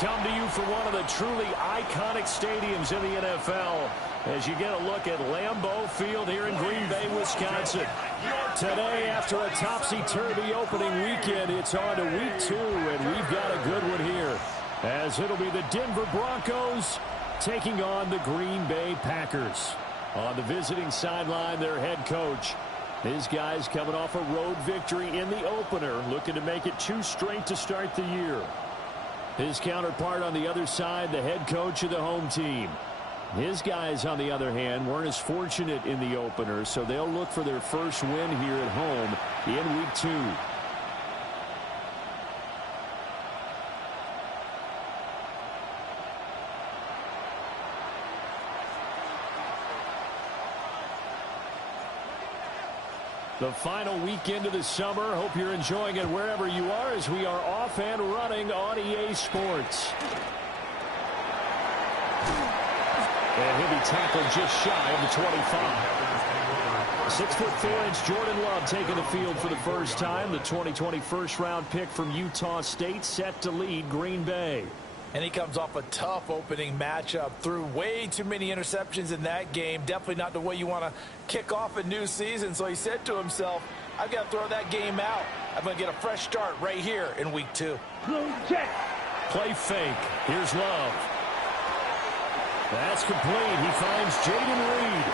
come to you from one of the truly iconic stadiums in the NFL as you get a look at Lambeau Field here in Green Bay, Wisconsin. Today, after a topsy-turvy opening weekend, it's on to week 2, and we've got a good one here, as it'll be the Denver Broncos taking on the Green Bay Packers. On the visiting sideline, their head coach. His guys coming off a road victory in the opener, looking to make it 2 straight to start the year. His counterpart on the other side, the head coach of the home team. His guys, on the other hand, weren't as fortunate in the opener, so they'll look for their first win here at home in week 2. The final weekend of the summer. Hope you're enjoying it wherever you are as we are off and running on EA Sports. And he'll be tackled just shy of the 25. 6'4" Jordan Love taking the field for the first time. The 2020 first-round pick from Utah State set to lead Green Bay. And he comes off a tough opening matchup. Threw way too many interceptions in that game. Definitely not the way you want to kick off a new season. So he said to himself, I've got to throw that game out. I'm going to get a fresh start right here in week 2. Play fake. Here's Love. That's complete. He finds Jaden Reed.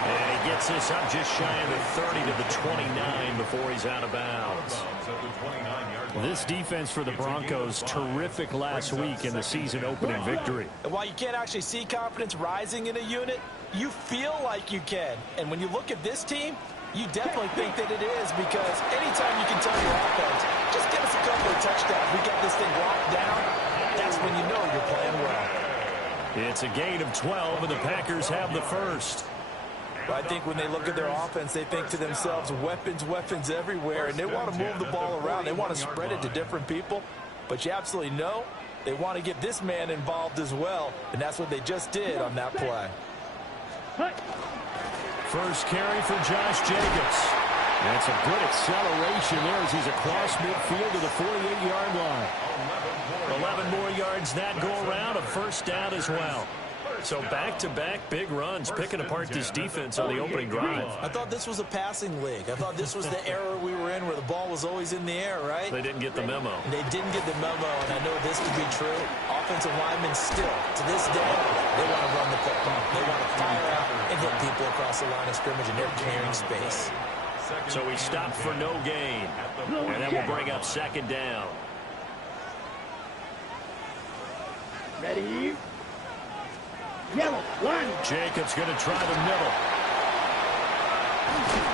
And he gets this up just shy of the 30 to the 29 before he's out of bounds. This defense for the Broncos, terrific last week in the season-opening victory. And while you can't actually see confidence rising in a unit, you feel like you can. And when you look at this team, you definitely think that it is, because anytime you can tell your offense, just give us a couple of touchdowns, we got this thing locked down, that's when you know you're playing well. It's a gain of 12, and the Packers have the first. I think when they look at their offense, they think to themselves, weapons, weapons everywhere, and they want to move the ball around. They want to spread it to different people, but you absolutely know they want to get this man involved as well, and that's what they just did on that play. First carry for Josh Jacobs. That's a good acceleration there as he's across midfield to the 48-yard line. 11 more yards that go around, a first down as well. So back-to-back big runs, picking apart this defense on the opening drive. I thought this was a passing league. I thought this was the era we were in where the ball was always in the air, right? They didn't get the memo. They didn't get the memo, and I know this to be true. Offensive linemen still, to this day, they want to run the football. They want to fire out and hit people across the line of scrimmage, and they're clearing space. So he stopped for no gain, and that will bring up second down. Ready? Yellow, one. Jacobs going to try the middle.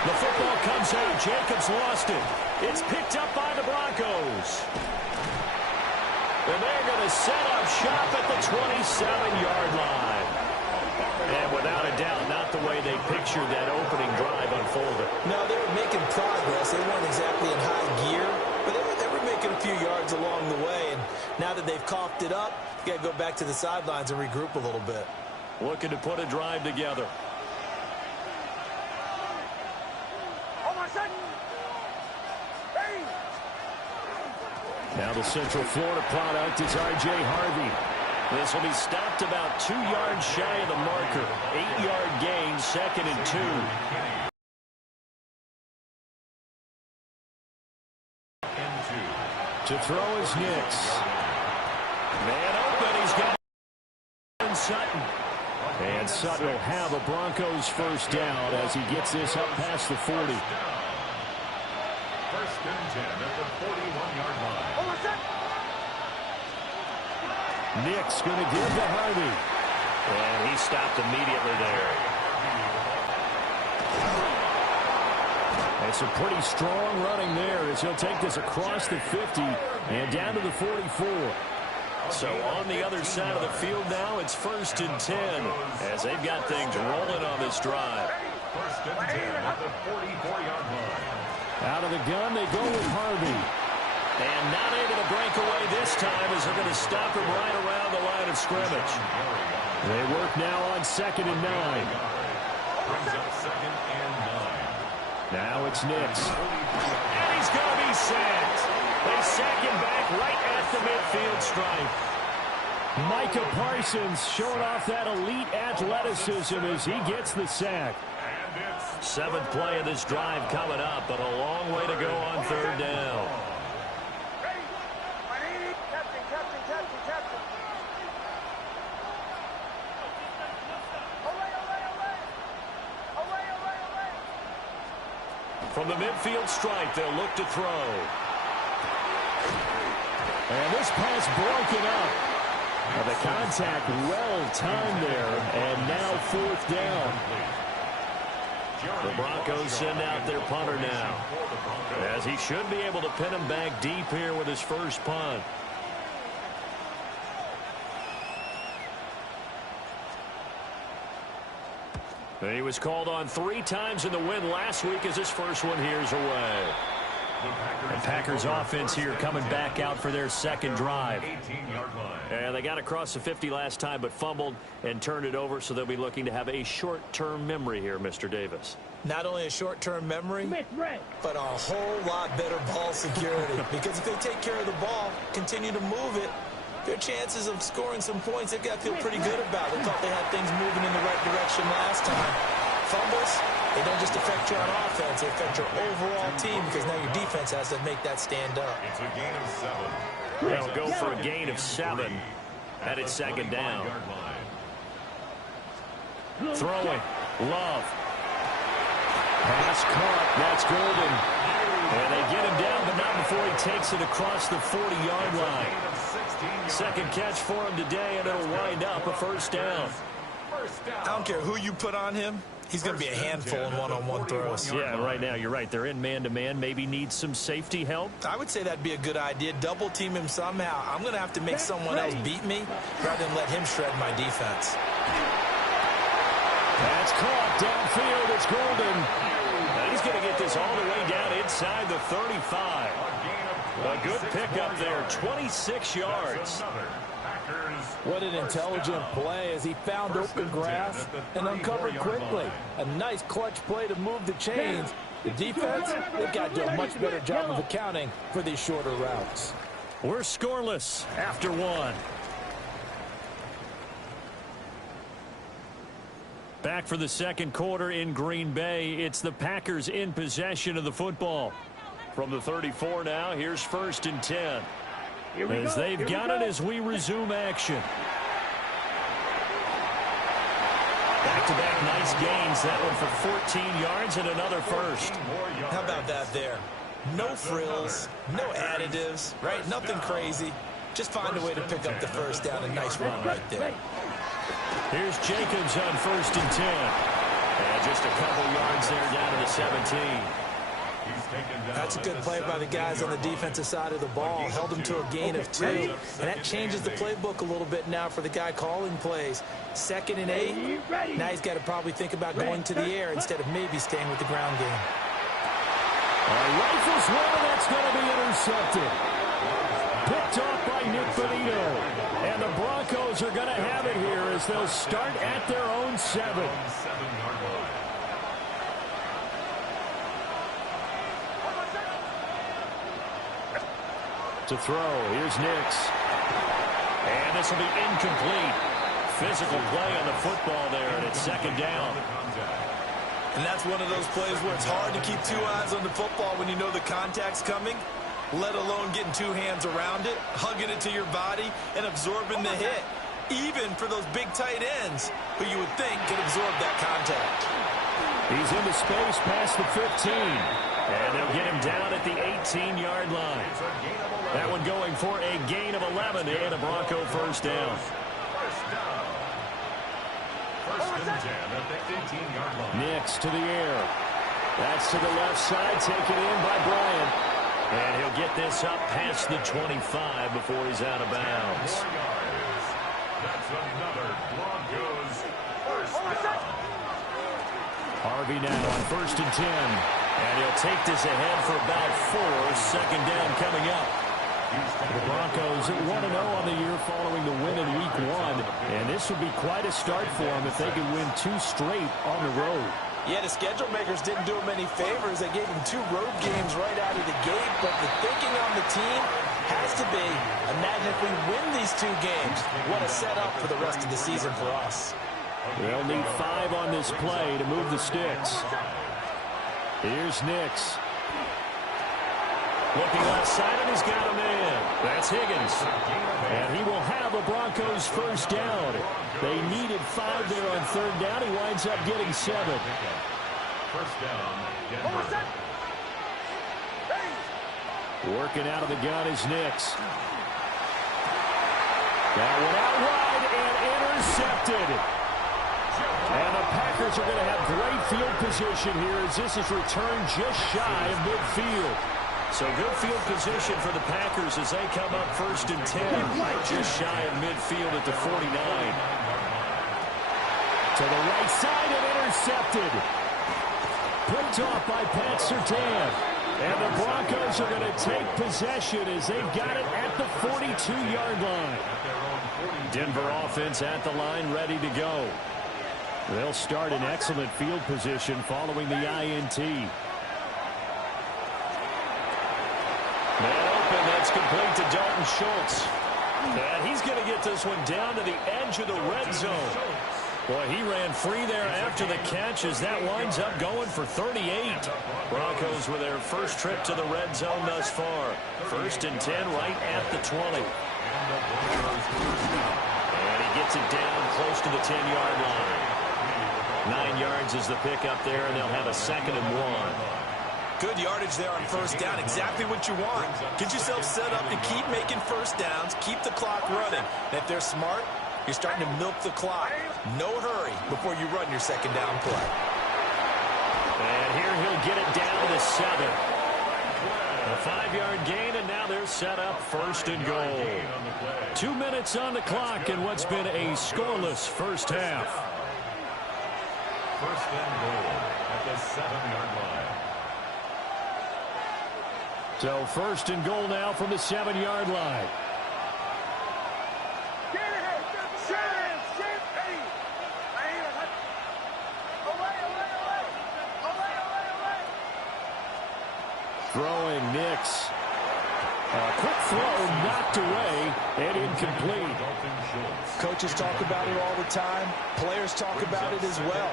The football comes out. Jacobs lost it. It's picked up by the Broncos. And they're going to set up shop at the 27-yard line. And without a doubt, not the way they pictured that opening drive unfolded. No, they were making progress. They weren't exactly in high gear, but they were making a few yards along the way. And now that they've coughed it up, you got to go back to the sidelines and regroup a little bit. Looking to put a drive together. Now the Central Florida product is R.J. Harvey. This will be stopped about 2 yards shy of the marker. 8-yard gain, 2nd and 2. To throw is Nix. Man open, he's got Sutton. And Sutton will have a Broncos first down as he gets this up past the 40. First and 10 at the 41-yard line. Nick's going to give to Harvey. And he stopped immediately there. That's a pretty strong running there as he'll take this across the 50 and down to the 44. So on the other side of the field now, it's 1st and 10 as they've got things rolling on this drive. First and 10 at the 44-yard line. Out of the gun, they go with Harvey. And not able to break away this time as they're going to stop him right around the line of scrimmage. They work now on 2nd and 9. Brings up 2nd and 9. Now it's Nix. And he's going to be sacked. They sack him back right at the midfield stripe. Micah Parsons showing off that elite athleticism as he gets the sack. Seventh play of this drive coming up, but a long way to go on third down. From the midfield stripe, they'll look to throw. And this pass broken up. Now the contact well timed there, and now fourth down. The Broncos send out their punter now, as he should be able to pin him back deep here with his first punt. He was called on 3 times in the win last week as his first one here's away. And Packers offense here coming back out for their second drive. And they got across the 50 last time but fumbled and turned it over, so they'll be looking to have a short-term memory here, Mr. Davis. Not only a short-term memory, but a whole lot better ball security. Because if they take care of the ball, continue to move it, their chances of scoring some points, they've got to feel pretty good about it. They thought they had things moving in the right direction last time. Fumbles, they don't just affect you on offense, they affect your overall team because now your defense has to make that stand up. It's a gain of 7. They'll go for a gain of 7 at its second down. Throwing. Love. Pass caught. That's Golden. And they get him down, but not before he takes it across the 40-yard line. Second catch for him today, and it'll wind up a first down. I don't care who you put on him. He's going to be a handful in one-on-one throws. Yeah, right now, you're right. They're in man-to-man. Maybe needs some safety help. I would say that'd be a good idea. Double team him somehow. I'm going to have to make someone else beat me rather than let him shred my defense. That's caught downfield. It's Golden. And he's going to get this all the way down inside the 35. A good pickup there, 26 yards. What an intelligent play as he found open grass and uncovered quickly. A nice clutch play to move the chains. The defense, they've got to do a much better job of accounting for these shorter routes. We're scoreless after 1. Back for the second quarter in Green Bay. It's the Packers in possession of the football. From the 34 now, here's 1st and 10. As they've got it as we resume action. Back-to-back nice gains. That one for 14 yards and another first. How about that there? No frills, no additives, right? Nothing crazy. Just find a way to pick up the first down. A nice run right there. Here's Jacobs on 1st and 10. And just a couple yards there down to the 17. That's a good play by the guys on the defensive side of the ball. Held him to a gain of 2. And that changes the playbook a little bit now for the guy calling plays. 2nd and 8. Now he's got to probably think about going to the air instead of maybe staying with the ground game. Rifles one, that's going to be intercepted. Picked off by Nick Bonito. And the Broncos are going to have it here as they'll start at their own 7. To throw, here's Nix. And this will be incomplete. Physical play on the football there, and it's 2nd down. And that's one of those plays where it's hard to keep 2 eyes on the football when you know the contact's coming, let alone getting 2 hands around it, hugging it to your body, and absorbing the hit. Even for those big tight ends, who you would think could absorb that contact. He's into space past the 15. And they'll get him down at the 18-yard line. That one going for a gain of 11 and a Bronco first down. First and 10 at the 18-yard line. Nix to the air. That's to the left side, taken in by Bryant. And he'll get this up past the 25 before he's out of bounds. That's another Broncos first down. Harvey now on 1st and 10. And he'll take this ahead for about 4. 2nd down coming up. The Broncos 1-0 on the year following the win in Week 1. And this would be quite a start for them if they could win 2 straight on the road. Yeah, the schedule makers didn't do him any favors. They gave him 2 road games right out of the gate. But the thinking on the team, has to be, imagine if we win these 2 games. What a setup for the rest of the season for us. They'll need 5 on this play to move the sticks. Here's Nix. Looking outside, and he's got a man. That's Higgins. And he will have a Broncos first down. They needed 5 there on 3rd down. He winds up getting 7. First down, Denver. Working out of the gun is Nix. That one out wide and intercepted. And the Packers are going to have great field position here as this is returned just shy of midfield. So good field position for the Packers as they come up 1st and 10, just shy of midfield at the 49. To the right side and intercepted. Picked off by Pat Surtain. And the Broncos are going to take possession as they've got it at the 42-yard line. Denver offense at the line, ready to go. They'll start in excellent field position following the INT. Man open, that's complete to Dalton Schultz. And he's going to get this one down to the edge of the red zone. Boy, he ran free there after the catch as that winds up going for 38. Broncos with their first trip to the red zone thus far. 1st and 10 right at the 20. And he gets it down close to the 10-yard line. 9 yards is the pickup there, and they'll have a 2nd and 1. Good yardage there on 1st down. Exactly what you want. Get yourself set up to keep making 1st downs. Keep the clock running. And if they're smart, you're starting to milk the clock. No hurry before you run your 2nd down play. And here he'll get it down to 7. A 5-yard gain, and now they're set up 1st and goal. 2 minutes on the clock in what's been a scoreless first half. 1st and goal at the 7-yard line. So 1st and goal now from the 7-yard line. Throwing Nix. A quick throw knocked away and incomplete. Coaches talk about it all the time. Players talk about it as well.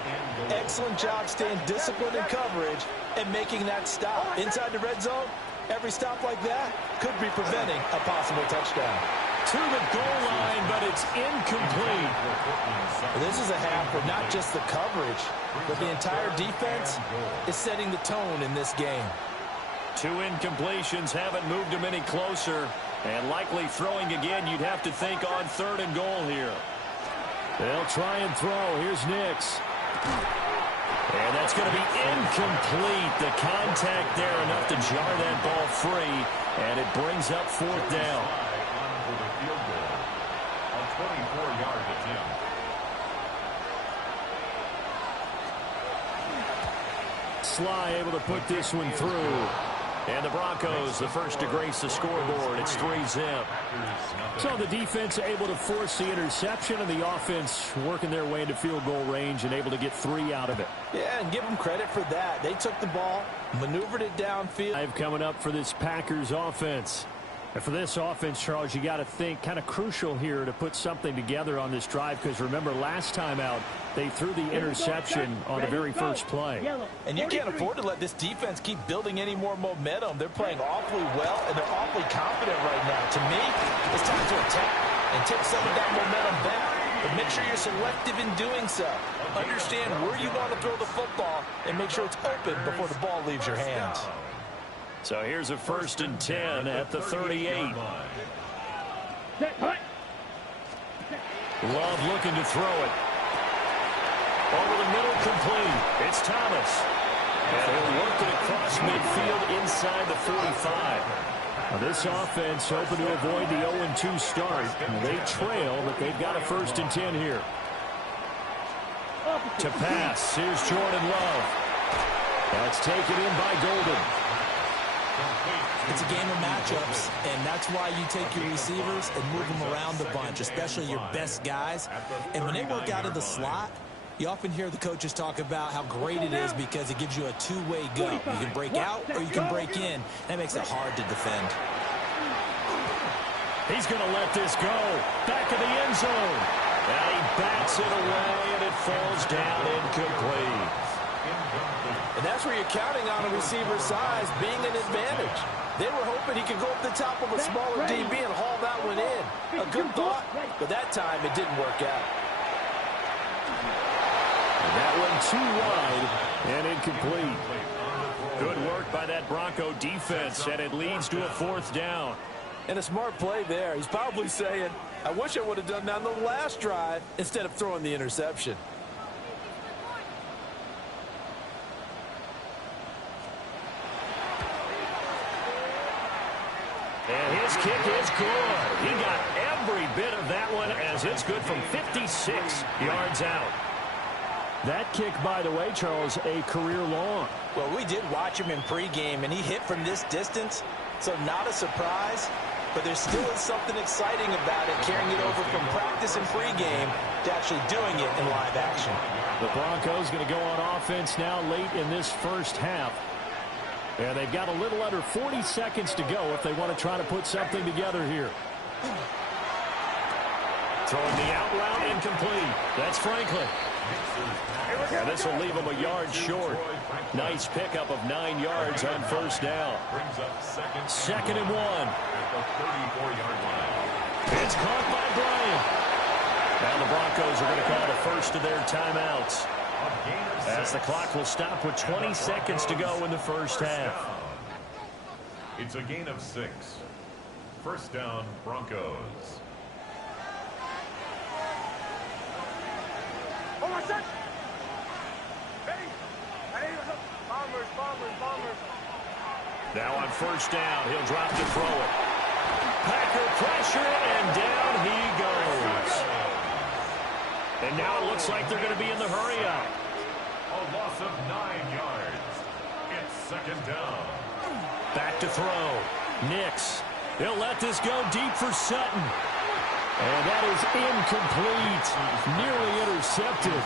Excellent job staying disciplined in coverage and making that stop. Inside the red zone, every stop like that could be preventing a possible touchdown. To the goal line, but it's incomplete. This is a half where not just the coverage, but the entire defense is setting the tone in this game. 2 incompletions haven't moved him any closer. And likely throwing again, you'd have to think on 3rd and goal here. They'll try and throw. Here's Nix. And that's going to be incomplete. The contact there enough to jar that ball free. And it brings up 4th down. For the field goal. A 24-yard attempt. Sly able to put this one through. And the Broncos, the first to grace the scoreboard. It's 3-zip. So the defense able to force the interception, and the offense working their way into field goal range and able to get 3 out of it. Yeah, and give them credit for that. They took the ball, maneuvered it downfield. Coming up for this Packers offense. And for this offense, Charles, you got to think kind of crucial here to put something together on this drive, because remember last time out they threw the interception on the very first play. And you can't afford to let this defense keep building any more momentum. They're playing awfully well, and they're awfully confident right now. To me, it's time to attack and take some of that momentum back. But make sure you're selective in doing so. Understand where you want to throw the football and make sure it's open before the ball leaves your hands. So here's a 1st and 10 at the 38. Love looking to throw it. Over the middle, complete. It's Thomas. And he'll work it across midfield inside the 45. Now this offense hoping to avoid the 0-2 start. They trail, but they've got a 1st and 10 here. To pass, here's Jordan Love. That's taken in by Golden. It's a game of matchups, and that's why you take your receivers and move them around a bunch, especially your best guys. And when they work out of the slot, you often hear the coaches talk about how great it is because it gives you a two-way go. You can break out or you can break in. That makes it hard to defend. He's going to let this go. Back of the end zone. And he bats it away, and it falls down incomplete. And that's where you're counting on a receiver's size being an advantage. They were hoping he could go up the top of a smaller DB and haul that one in. A good thought, but that time it didn't work out. And that one too wide and incomplete. Good work by that Bronco defense, and it leads to a 4th down. And a smart play there. He's probably saying, I wish I would have done that on the last drive instead of throwing the interception. And his kick is good. He got every bit of that one as it's good from 56 yards out. That kick, by the way, Charles, a career long. Well, we did watch him in pregame, and he hit from this distance, so not a surprise. But there still is something exciting about it, carrying it over from practice and pregame to actually doing it in live action. The Broncos going to go on offense now late in this first half. And they've got a little under 40 seconds to go if they want to try to put something together here. Throwing the out route incomplete. That's Franklin. And this will leave him a yard short. Nice pickup of 9 yards on first down. 2nd and 1. It's caught by Bryant. Now the Broncos are going to call the first of their timeouts, as the clock will stop with 20 seconds to go in the first half. It's a gain of 6. First down, Broncos. Now on first down, he'll drop to throw it. Packer pressure, and down he goes. And now it looks like they're going to be in the hurry-up. A loss of 9 yards. It's 2nd down. Back to throw. Nix. He'll let this go deep for Sutton. And that is incomplete. Nearly intercepted.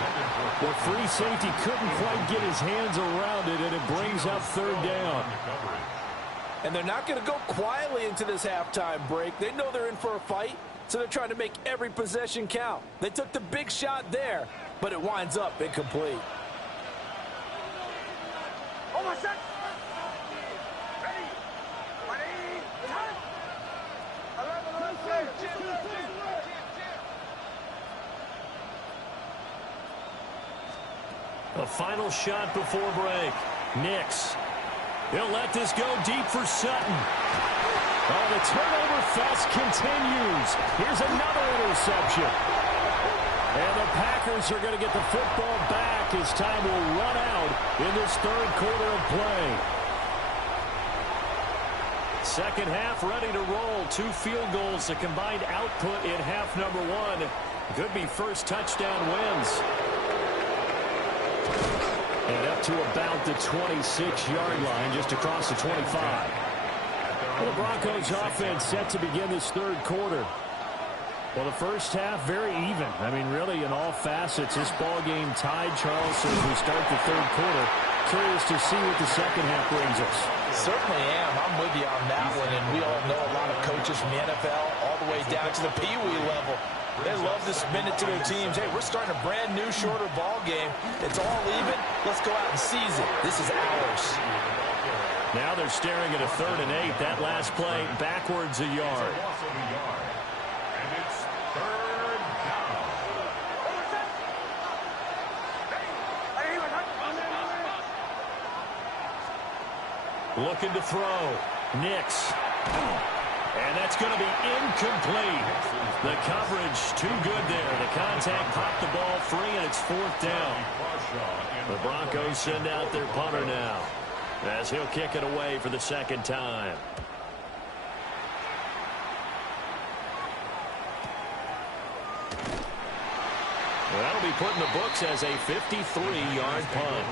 The free safety couldn't quite get his hands around it, and it brings up 3rd down. And they're not going to go quietly into this halftime break. They know they're in for a fight, so they're trying to make every possession count. They took the big shot there, but it winds up incomplete. A final shot before break. Nix. He'll let this go deep for Sutton. Oh, the turnover fest continues. Here's another interception. And the Packers are going to get the football back as time will run out in this 3rd quarter of play. Second half ready to roll. 2 field goals. The combined output in half number 1. Could be first touchdown wins. And up to about the 26-yard line, just across the 25. Well, the Broncos offense set to begin this 3rd quarter. Well, the first half, very even. I mean, really, in all facets, this ball game tied, Charles, so as we start the 3rd quarter. Curious to see what the second half brings us. Certainly am. I'm with you on that one, and we all know a lot of coaches from the NFL all the way down to the Pee Wee level. They love to spin it to their teams. Hey, we're starting a brand new, shorter ball game. It's all even. Let's go out and seize it. This is ours. Now they're staring at a 3rd and 8. That last play, backwards a yard. And it's 3rd down. Looking to throw. Nix. And that's going to be incomplete. The coverage too good there. The contact popped the ball free, and it's 4th down. The Broncos send out their punter now, as he'll kick it away for the 2nd time. Well, that'll be put in the books as a 53-yard punt.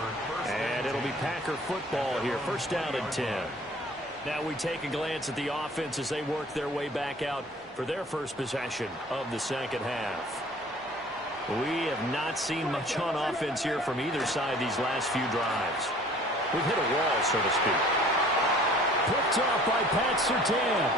And it'll be Packer football here. First down and 10. Now we take a glance at the offense as they work their way back out for their first possession of the second half. We have not seen much on offense here from either side these last few drives. We've hit a wall, so to speak. Picked off by Pat Surtain.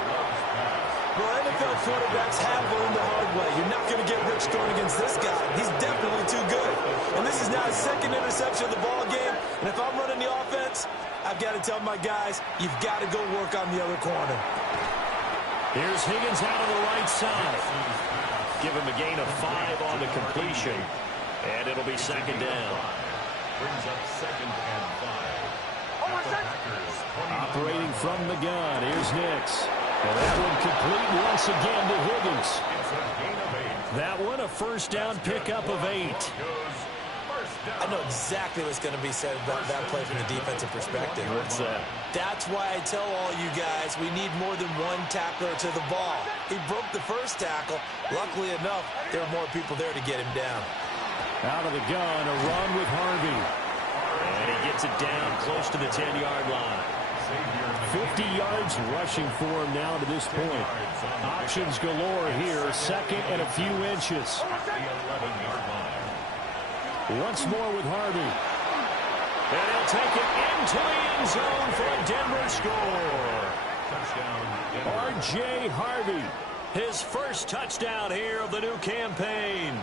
Well, NFL quarterbacks have learned the hard way. You're not going to get rich throwing against this guy. He's definitely too good. And this is now his second interception of the ball game. And if I'm running the offense, I've got to tell my guys, you've got to go work on the other corner. Here's Higgins out on the right side. Give him a gain of 5 on the completion. And it'll be second down. Brings up second and 5. Operating from the gun. Here's Nix. And that one complete once again to Higgins. That one a first down pickup of 8. I know exactly what's going to be said about that play from the defensive perspective. What's that? That's why I tell all you guys we need more than one tackler to the ball. He broke the first tackle. Luckily enough, there were more people there to get him down. Out of the gun, a run with Harvey. And he gets it down close to the 10-yard line. 50 yards rushing for him now to this point. Options galore here, second and a few inches. Once more with Harvey. And he'll take it into the end zone for a Denver score. R.J. Harvey, his first touchdown here of the new campaign.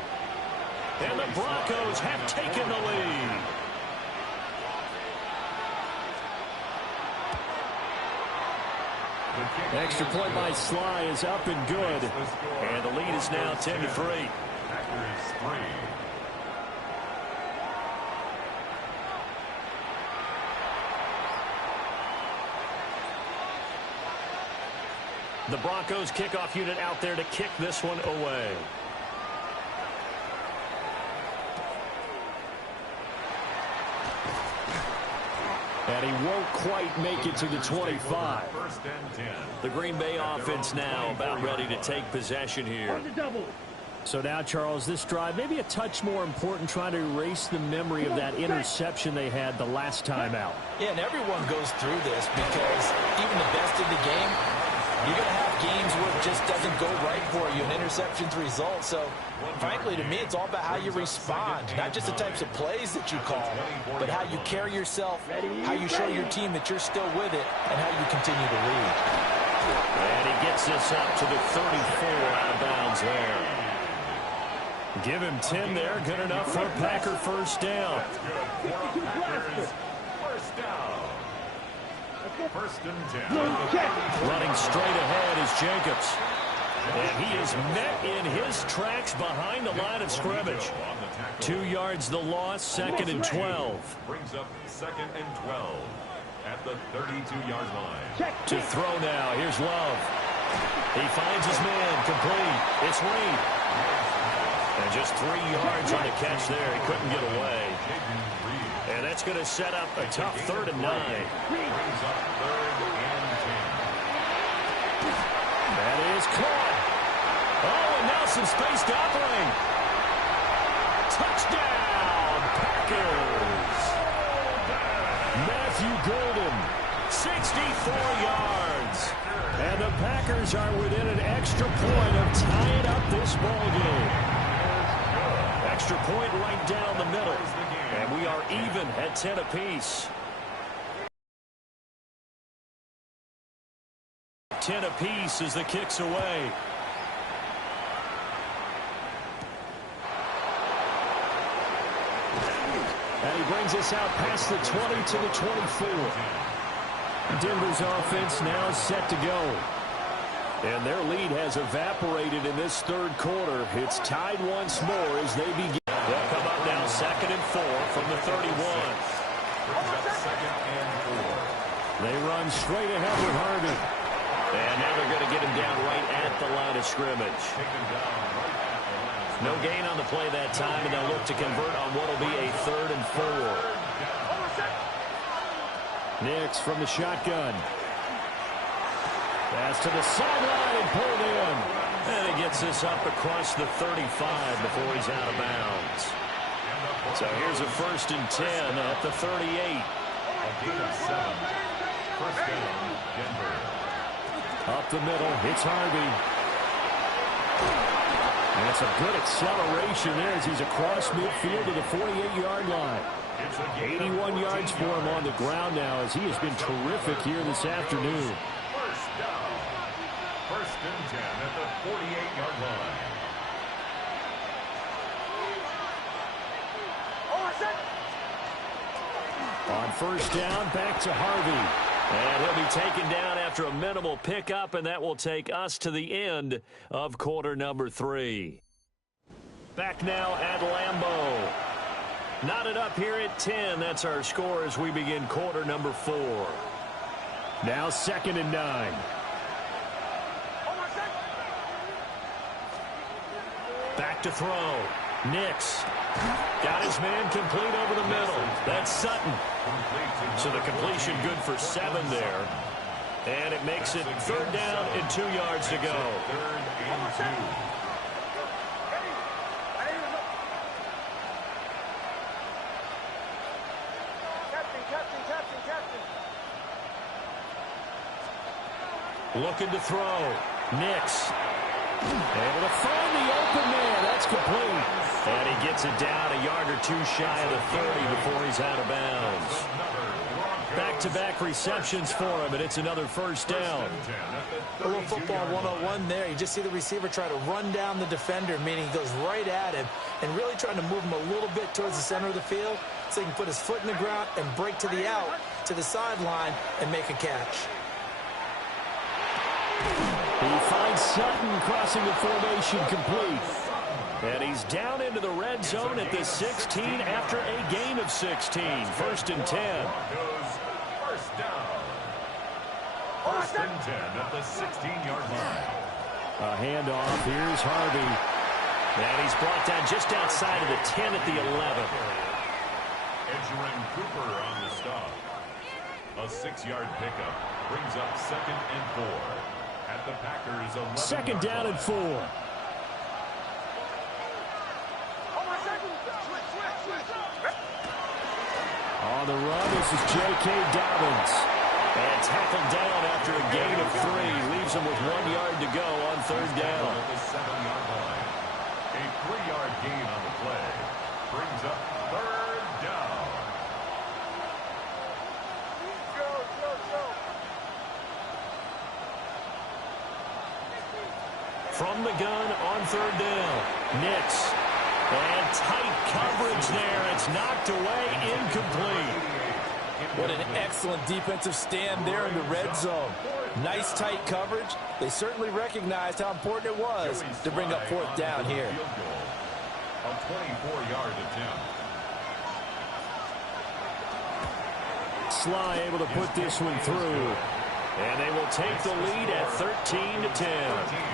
And the Broncos have taken the lead. Extra point by Sly is up and good. And the lead is now 10-3. The Broncos kickoff unit out there to kick this one away. And he won't quite make it to the 25. The Green Bay offense now about ready to take possession here. So now, Charles, this drive maybe a touch more important, trying to erase the memory of that interception they had the last time out. Yeah, and everyone goes through this because even the best in the game, you're going to have games where it just doesn't go right for you, and interceptions result. So, frankly, to me, it's all about how you respond, not just the types of plays that you call, but how you carry yourself, how you show your team that you're still with it, and how you continue to lead. And he gets this up to the 34 out of bounds there. Give him 10 there, good enough for a Packer first down. First and 10. Running straight ahead is Jacobs. And he is met in his tracks behind the line of scrimmage. 2 yards the loss, second and 12. Brings up second and 12 at the 32-yard line. To throw now, here's Love. He finds his man, complete. It's Reed. And just 3 yards on the catch there. He couldn't get away. And that's going to set up a tough 3rd and 9. Brings up 3rd and 10. That is caught. Oh, and now some space to operate. Touchdown, Packers. Matthew Golden, 64 yards. And the Packers are within an extra point of tying up this ball game. Extra point right down the middle. And we are even at 10 apiece. 10 apiece as the kick's away. And he brings us out past the 20 to the 24. Denver's offense now set to go. And their lead has evaporated in this third quarter. It's tied once more as they begin. They'll come up now 2nd and 4 from the 31. Second and 4. They run straight ahead with Harvey. And now they're going to get him down right at the line of scrimmage. No gain on the play that time, and they'll look to convert on what will be a 3rd and 4. Nix from the shotgun. Pass to the sideline and pulled in. And he gets this up across the 35 before he's out of bounds. So here's a 1st and 10 at the 38. A gain of 7. First down, Denver. Up the middle, it's Harvey. And it's a good acceleration there as he's across midfield to the 48-yard line. 81 yards for him on the ground now as he has been terrific here this afternoon. First and 10 at the 48-yard line. On first down, back to Harvey. And he'll be taken down after a minimal pickup, and that will take us to the end of quarter number 3. Back now at Lambeau. Knotted up here at 10. That's our score as we begin quarter number 4. Now 2nd and 9. Back to throw. Nix. Got his man complete over the middle. That's Sutton. So the completion good for 7 there. And it makes it 3rd down and 2 yards to go. 3rd and 2. Looking to throw. Nix. Able to find the open man. That's complete. And he gets it down a yard or 2 shy of the 30 before he's out of bounds. Back-to-back receptions for him, and it's another first down. A little football 101 there. You just see the receiver try to run down the defender, meaning he goes right at him and really trying to move him a little bit towards the center of the field so he can put his foot in the ground and break to the out, to the sideline, and make a catch. He finds Sutton crossing the formation complete. And he's down into the red zone at the 16 after a gain of 16. 1st and 10. First down. 1st and 10 at the 16-yard line. A handoff. Here's Harvey. And he's brought down just outside of the 10 at the 11. Edgerrin Cooper on the stop. A 6-yard pickup brings up 2nd and 4 at the Packers' 11-yard 2nd down and 4. On the run, this is J.K. Dobbins. And tackled down after a gain of 3. Leaves him with 1 yard to go on 3rd down. At the 7-yard line. A 3-yard gain on the play brings up 3rd down. From the gun on 3rd down. Nix. And tight coverage there. It's knocked away, incomplete. What an excellent defensive stand there in the red zone. Nice tight coverage. They certainly recognized how important it was to bring up 4th down here. A 24-yard attempt. Sly able to put this one through. And they will take the lead at 13-10.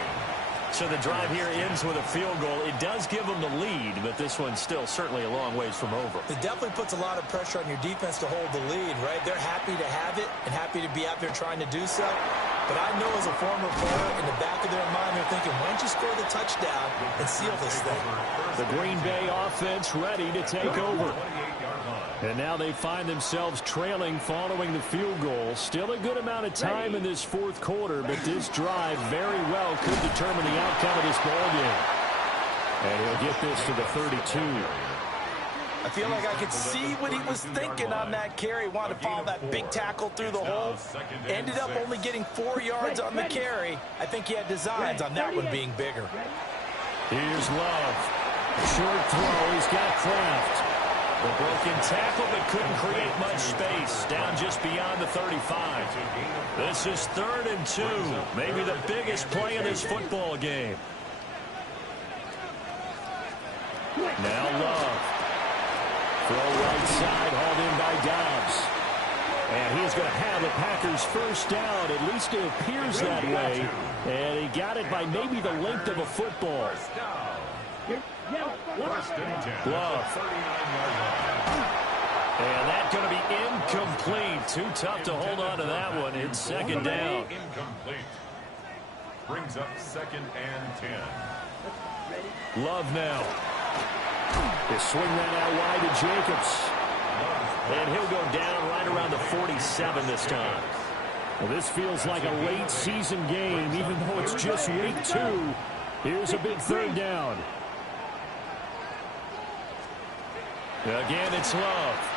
So the drive here ends with a field goal. It does give them the lead, but this one's still certainly a long ways from over. It definitely puts a lot of pressure on your defense to hold the lead, right? They're happy to have it and happy to be out there trying to do so. But I know as a former player, in the back of their mind, they're thinking, why don't you score the touchdown and seal this thing? The Green Bay offense ready to take over. And now they find themselves trailing following the field goal. Still a good amount of time in this 4th quarter, but this drive very well could determine the outcome of this ballgame. And he'll get this to the 32. I feel like I could see what he was thinking on that carry. Wanted to follow that big tackle through the hole. Ended up only getting 4 yards on the carry. I think he had designs on that one being bigger. Here's Love. Short throw. He's got Kraft. The broken tackle, but couldn't create much space. Down just beyond the 35. This is 3rd and 2. Maybe the biggest play in this football game. Now Love. Throw right side, hauled in by Dobbs. And he's going to have the Packers first down. At least it appears that way. And he got it by maybe the length of a football. Love. And that's going to be incomplete. Too tough to hold on to that one. It's 2nd down. Incomplete. Brings up 2nd and 10. Love now. They swing that out wide to Jacobs. And he'll go down right around the 47 this time. Well, this feels like a late season game, even though it's just week 2. Here's a big 3rd down. Again, it's Love.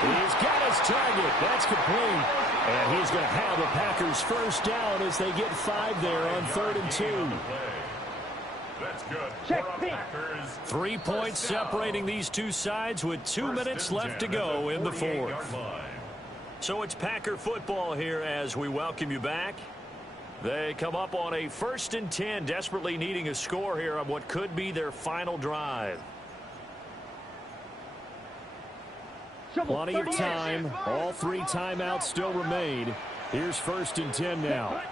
He's got his target. That's complete. And he's going to have the Packers first down as they get 5 there on 3rd and 2. That's good. Check, 3 points separating these two sides with 2 minutes left to go in the 4th. So it's Packer football here as we welcome you back. They come up on a 1st and 10, desperately needing a score here on what could be their final drive. Plenty of time. All 3 timeouts still remain. Here's 1st and 10 now.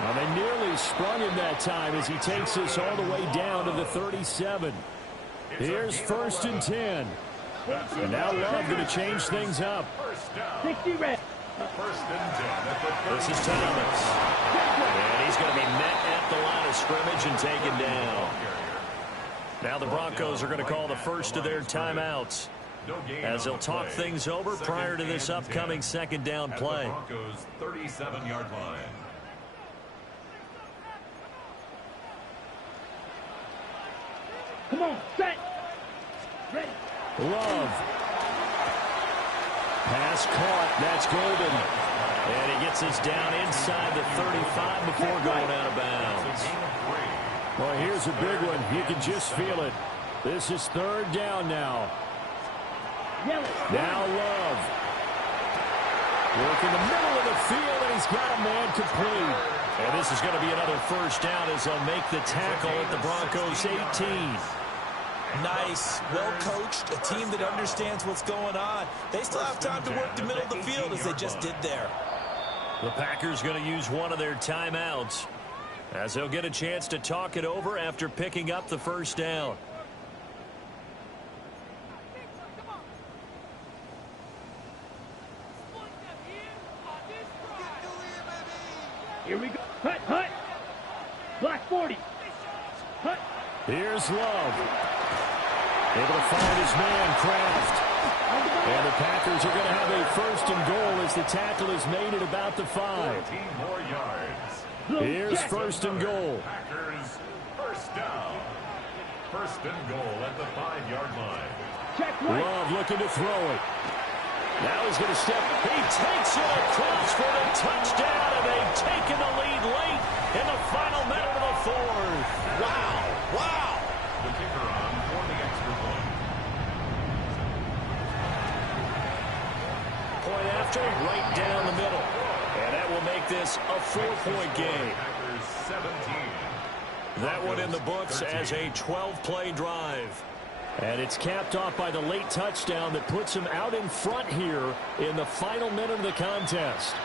Well, they nearly sprung him that time as he takes us all the way down to the 37. Here's 1st and 10. And now Love going to change things up. 60 red. This is Thomas. And he's going to be met at the line of scrimmage and taken down. Now the Broncos are going to call the first of their timeouts as they'll talk things over prior to this upcoming 2nd down play. Broncos 37-yard line. Come on, set. Ready. Love. Pass caught. That's Golden. And he gets us down inside the 35 before going out of bounds. Well, here's a big one. You can just feel it. This is 3rd down now. Now Love. Work in the middle of the field, and he's got a man complete. And this is going to be another first down as they'll make the tackle at the Broncos 18. Nice, well-coached, a team that understands what's going on. They still have time to work the middle of the field as they just did there. The Packers going to use one of their timeouts as they'll get a chance to talk it over after picking up the first down. Here we go. Hut, hut. Black 40. Hut. Here's Love. Able to find his man, Kraft. And the Packers are going to have a 1st and goal as the tackle is made at about the 5. 14 more yards. Here's 1st and goal. Packers first down. 1st and goal at the 5-yard line. Check right. Love looking to throw it. Now he's going to step. He takes it across for the touchdown, and they've taken the lead late in the final minute of the 4th. Wow, wow. The kicker on for the extra point. Point after, right down the middle. And that will make this a 4-point game. Packers 17. That one in the books as a 12-play drive. And it's capped off by the late touchdown that puts him out in front here in the final minute of the contest.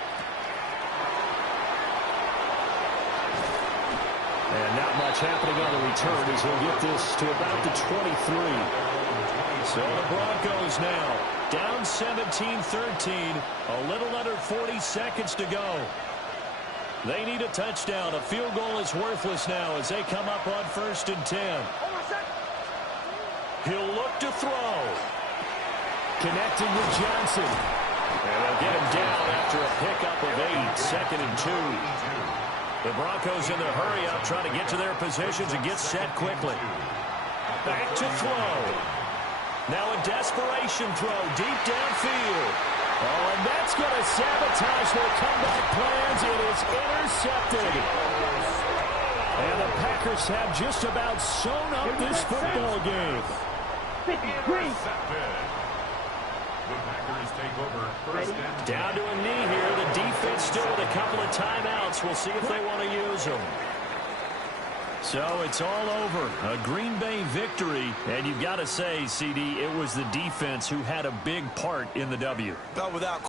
And not much happening on the return as he'll get this to about the 23. So the Broncos now down 17-13, a little under 40 seconds to go. They need a touchdown. A field goal is worthless now as they come up on 1st and 10. He'll look to throw. Connecting with Johnson. And they'll get him down after a pickup of 8, 2nd and 2. The Broncos in their hurry up, trying to get to their positions and get set quickly. Back to throw. Now a desperation throw deep downfield. Oh, and that's going to sabotage their comeback plans. It is intercepted. And the Packers have just about sewn up this football game. 53. The Packers take over 1st and 10. Down to a knee here. The defense still with a couple of timeouts. We'll see if they want to use them. So it's all over. A Green Bay victory. And you've got to say, CD, it was the defense who had a big part in the W. But without